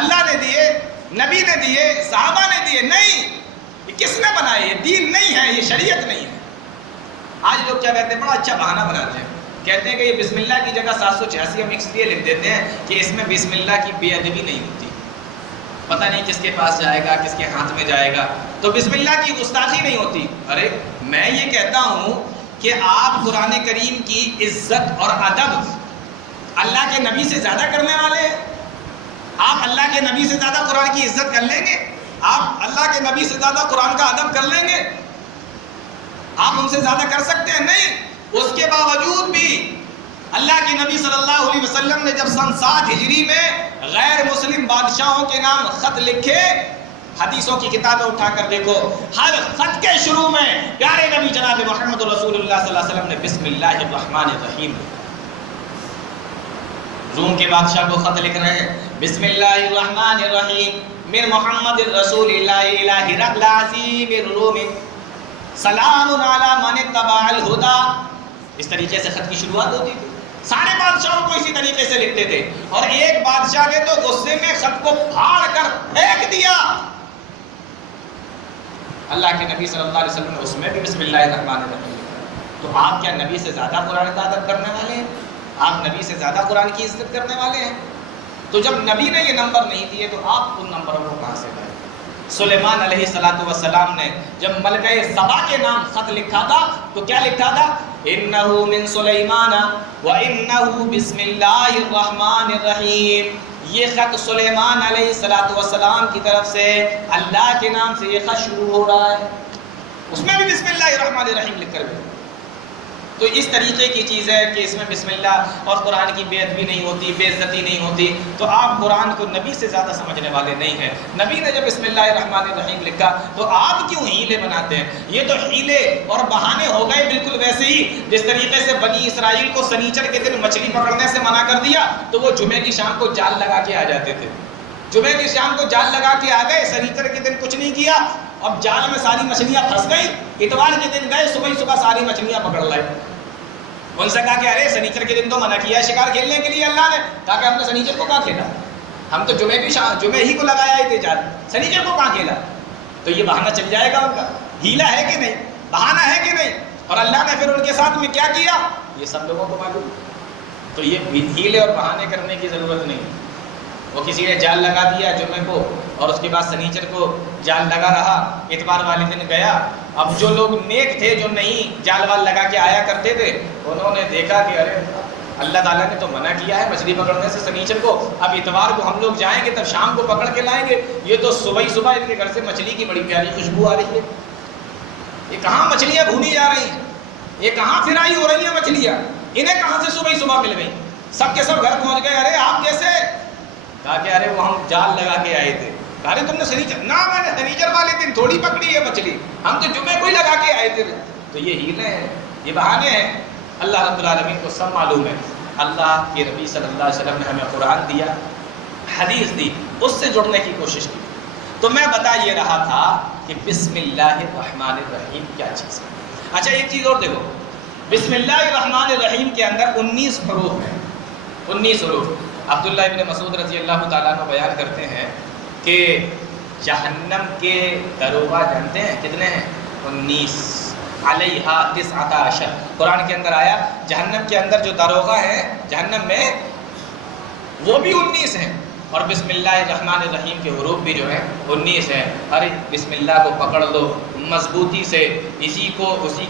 اللہ نے دیے, نبی نے دیے, صحابہ نے دیے؟ نہیں, یہ کس نے بنائے؟ یہ دین نہیں ہے, یہ شریعت نہیں ہے. آج لوگ کیا کہتے ہیں, بڑا اچھا بہانہ بناتے ہیں, کہتے ہیں کہ یہ بسم اللہ کی جگہ 786 ہم اس لیے لکھ دیتے ہیں کہ اس میں بسم اللہ کی بے ادبی نہیں ہوتی, پتہ نہیں کس کے پاس جائے گا, کس کے ہاتھ میں جائے گا, تو بسم اللہ کی گستاخی نہیں ہوتی. ارے میں یہ کہتا ہوں کہ آپ قرآن کریم کی عزت اور ادب اللہ کے نبی سے زیادہ کرنے والے ہیں. آپ اللہ کے نبی سے زیادہ قرآن کی عزت کر لیں گے؟ آپ اللہ کے نبی سے زیادہ قرآن کا ادب کر لیں گے؟ آپ ان سے زیادہ کر سکتے ہیں؟ نہیں. اس کے باوجود بھی اللہ کے نبی صلی اللہ علیہ وسلم نے جب سن 7 ہجری میں غیر مسلم بادشاہوں کے نام خط لکھے, حدیثوں کی کتابیں اٹھا کر دیکھو, ہر خط کے شروع میں پیارے نبی جناب محمد رسول اللہ صلی اللہ علیہ وسلم نے بسم اللہ الرحمن الرحیم. روم کے بادشاہ کو خط لکھ رہے ہیں, بسم اللہ الرحمن الرحیم من محمد الرسول اللہ الہ ہرقل عظیم الروم سلام علی من اتبع الہدی. اس طریقے سے خط کی شروعات ہوتی تھی. سارے بادشاہوں کو اسی طریقے سے لکھتے تھے, اور ایک بادشاہ نے تو غصے میں خط کو پھاڑ کر پھینک دیا. اللہ کے نبی صلی اللہ علیہ وسلم نے اس میں بھی بسم اللہ الرحمن الرحیم. تو آپ کیا نبی سے زیادہ قرآن کا ادب کرنے والے ہیں؟ آپ نبی سے زیادہ قرآن کی عزت کرنے والے ہیں؟ تو جب نبی نے یہ نمبر نہیں دیے تو آپ ان نمبروں کو کہاں سے لائے؟ سلیمان علیہ السلام نے جب ملکہ سبا کے نام خط لکھا تھا تو کیا لکھا تھا؟ انہو من سلیمان وانہو بسم اللہ الرحمن الرحیم. یہ خط سلیمان علیہ السلام کی طرف سے اللہ کے نام سے یہ خط شروع ہو رہا ہے, اس میں بھی بسم اللہ الرحمن الرحیم لکھ کر بھی. تو اس طریقے کی چیز ہے کہ اس میں بسم اللہ اور قرآن کی بے ادبی نہیں ہوتی, بے عزتی نہیں ہوتی. تو آپ قرآن کو نبی سے زیادہ سمجھنے والے نہیں ہیں. نبی نے جب بسم اللہ الرحمن الرحیم لکھا تو آپ کیوں ہیلے بناتے ہیں؟ یہ تو ہیلے اور بہانے ہو گئے بالکل ویسے ہی جس طریقے سے بنی اسرائیل کو سنیچر کے دن مچھلی پکڑنے سے منع کر دیا تو وہ جمعے کی شام کو جال لگا کے آ جاتے تھے. جمعے کی شام کو جال لگا کے آ گئے, سنیچر کے دن کچھ نہیں کیا, اب جال میں ساری مچھلیاں پھنس گئی, اتوار کے دن گئے, صبح ساری مچھلیاں پکڑ لائے. ان سے کہا کہ ارے سنیچر کے دن تو منع کیا ہے شکار کھیلنے کے لیے اللہ نے. کہا کہ ہم نے سنیچر کو کہاں کھیلا, ہم تو جمعے ہی کو لگایا ہی تھے جال, سنیچر کو کہاں کھیلا. تو یہ بہانہ چل جائے گا ان کا, ہیلا ہے کہ نہیں, بہانہ ہے کہ نہیں. اور اللہ نے پھر ان کے ساتھ میں کیا کیا یہ سب لوگوں کو معلوم. تو یہ ہیلے اور بہانے کرنے کی ضرورت نہیں. وہ کسی نے جال لگا دیا جمعے کو اور اس کے بعد سنیچر کو جال لگا رہا, اتوار والے دن گیا. اب جو لوگ نیک تھے, جو نہیں جال وال لگا کے آیا کرتے تھے, انہوں نے دیکھا کہ ارے اللہ تعالیٰ نے تو منع کیا ہے مچھلی پکڑنے سے سنیچر کو, اب اتوار کو ہم لوگ جائیں گے تب شام کو پکڑ کے لائیں گے. یہ تو صبح ان کے گھر سے مچھلی کی بڑی پیاری خوشبو آ رہی ہے. یہ کہاں مچھلیاں بھونی جا رہی ہیں, یہ کہاں فرائی ہو رہی ہیں مچھلیاں, انہیں کہاں سے صبح مل گئی. سب کے سب گھر پہنچ گئے. ارے آپ کیسے؟ کہا کہ ارے وہ ہم جال لگا کے آئے تھے. ارے تم نے سنیچر؟ نہ, میں نے سنیچر والے دن تھوڑی پکڑی ہے مچھلی, ہم تو جمعے کو ہی لگا کے آئے تھے. تو یہ ہیلے ہیں, یہ بہانے ہیں. اللہ رب العالمین کو سب معلوم ہے. اللہ کے نبی صلی اللہ علیہ وسلم نے ہمیں قرآن دیا, حدیث دی, اس سے جڑنے کی کوشش کی. تو میں بتا یہ رہا تھا کہ بسم اللہ الرحمن الرحیم کیا چیز ہے. اچھا ایک چیز اور دیکھو, بسم اللہ الرحمن الرحیم کے اندر 19 حروف ہیں, 19 حروف. عبداللہ ابن مسعود رضی اللہ تعالیٰ عنہ بیان کرتے ہیں کہ جہنم کے دروغہ جانتے ہیں کتنے ہیں؟ 19. علیہا 19. قرآن کے اندر آیا جہنم کے اندر جو دروغہ ہیں جہنم میں وہ بھی 19 ہیں. اور بسم اللہ الرحمن الرحیم کے حروف بھی جو ہیں 19 ہیں. ارے بسم اللہ کو پکڑ لو مضبوطی سے, اسی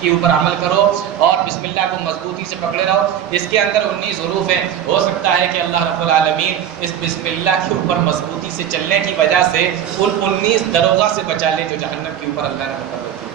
کے اوپر عمل کرو اور بسم اللہ کو مضبوطی سے پکڑے رہو. اس کے اندر 19 حروف ہیں. ہو سکتا ہے کہ اللہ رب العالمین اس بسم اللہ کے اوپر مضبوطی سے چلنے کی وجہ سے ان 19 دروغہ سے بچا لے جو جہنم کے اوپر اللہ نے مقرر کیا.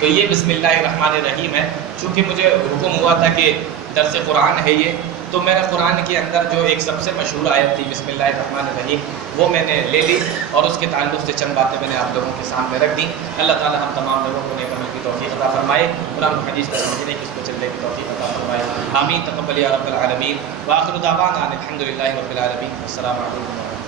تو یہ بسم اللہ الرحمن الرحیم ہے. چونکہ مجھے حکم ہوا تھا کہ درس قرآن ہے یہ, تو میں نے قرآن کے اندر جو ایک سب سے مشہور آیت تھی بسم اللہ الرحمن الرحیم وہ میں نے لے لی اور اس کے تعلق سے چند باتیں میں نے آپ لوگوں کے سامنے رکھ دیں. اللہ تعالی ہم تمام لوگوں کو نیک عمل کی توفیق عطا فرمائے, قرآن حدیث کو سمجھنے کی, اس کو چلنے کی توفیق عطا فرمائے. آمین. تقبل یا رب العالمین. وآخر دعوانا الحمد للہ رب العالمین. السلام علیکم.